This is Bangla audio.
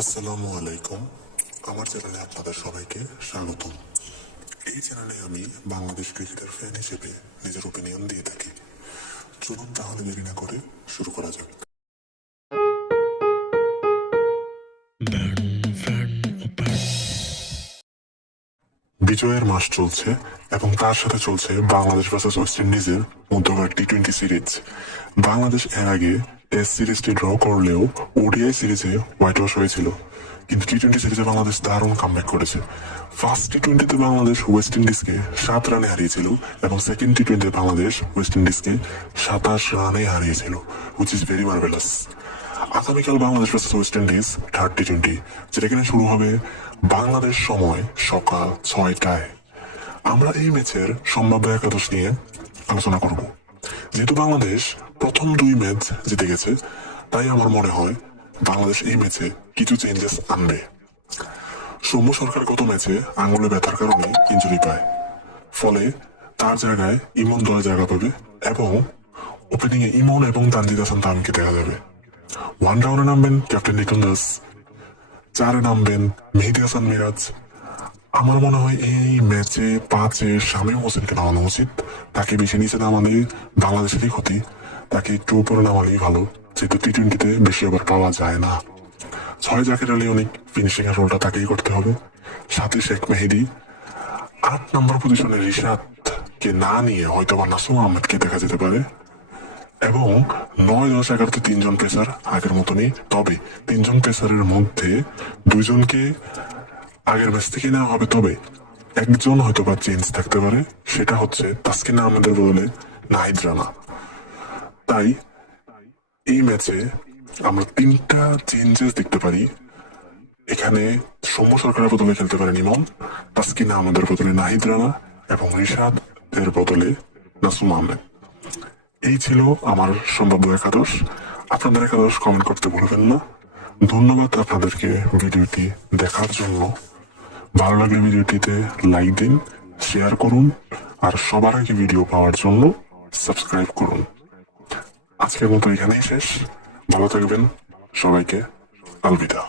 আসসালামু আলাইকুম। আমার চ্যানেলে আপনাদের সবাইকে স্বাগতম। এই চ্যানেলে আমি বাংলাদেশ ক্রিকেটের ফ্যান হিসেবে নিজের ওপিনিয়ন দিয়ে থাকি। চলুন তাহলে দেরি না করে শুরু করা যাক। বিজয়ের মাস চলছে এবং তার সাথে চলছে বাংলাদেশ ভার্সেস ওয়েস্ট ইন্ডিজের মধ্যকার টি-20 সিরিজ। বাংলাদেশ এর আগে টেস্ট সিরিজটি ড্র করলেও ওডিআই সিরিজে হোয়াইট ওয়াশ হয়েছিল, কিন্তু টি-20 সিরিজে বাংলাদেশ দারুণ কামব্যাক করেছে। ফার্স্ট টি-20তে বাংলাদেশ ওয়েস্ট ইন্ডিজকে 7 রানে হারিয়েছিল এবং সেকেন্ড টি-20তে বাংলাদেশ ওয়েস্ট ইন্ডিজকে 27 রানে হারিয়েছিল, হুইচ ইজ ভেরি মার্ভেলাস। আগামীকাল Bangladesh versus West Indies third টি-20, যেটা কিনা শুরু হবে বাংলাদেশ সময় সকাল 6টায়। আমরা এই ম্যাচের সম্ভাব্য একাদশ নিয়ে আলোচনা করব। যেহেতু বাংলাদেশ প্রথম 2 ম্যাচ জিতে গেছে, তাই আমার মনে হয় বাংলাদেশ এই ম্যাচে কিছু চেঞ্জেস আনবে। সৌম্য সরকার গত ম্যাচে আঙুলে ব্যথার কারণে ইঞ্জুরি পায়, ফলে তার জায়গায় ইমন দলে জায়গা পাবে এবং ওপেনিং এ ইমন এবং তানজিদ হাসান তামিমকে দেখা যাবে। 1 ডাউনে নামবেন ক্যাপ্টেন লিটন দাস, 4-এ নামবেন মেহেদী হাসান মিরাজ। আমার মনে হয় এই ম্যাচে 5-এ শামীম হোসেনকে নামানো উচিত। তাকে বেশি নিচে নামালে বাংলাদেশেরই ক্ষতি, তাকে একটু উপরে নামালেই ভালো, যেহেতু টি-20তে বেশি ওভার পাওয়া যায় না। 6 জাকির আলী অনেক ফিনিশিং এর রোলটা তাকেই করতে হবে, সাথে শেখ মেহেদী। 8 নম্বর পজিশনে রিশাদকে না নিয়ে হয়তো বা নাসুম আহমেদকে দেখা যেতে পারে এবং 9, 10, 11-তে 3জন পেসার আগের মতনই। তবে 3জন পেসারের মধ্যে 2জনকে আগের ম্যাচ থেকে নেওয়া হবে, তবে একজন হয়তো বা চেঞ্জ থাকতে পারে, সেটা হচ্ছে তাসকিন আহমেদের বদলে নাহিদ রানা। তাই এই ম্যাচে আমরা 3টা চেঞ্জেস দেখতে পারি। এখানে সৌম্য সরকারের বদলে খেলতে পারেন ইমন, তাসকিন আহমেদের বদলে নাহিদ রানা এবং রিশাদের বদলে নাসুম আহমেদ। এই ছিল আমার সম্ভাব্য একাদশ। আপনাদের একাদশ কমেন্ট করতে ভুলবেন না। ধন্যবাদ আপনাদেরকে ভিডিওটি দেখার জন্য। ভালো লাগলে ভিডিওটিতে লাইক দিন, শেয়ার করুন, আর সবার আগে ভিডিও পাওয়ার জন্য সাবস্ক্রাইব করুন। আজকের মতো এখানেই শেষ। ভালো থাকবেন, সবাইকে আলবিদা।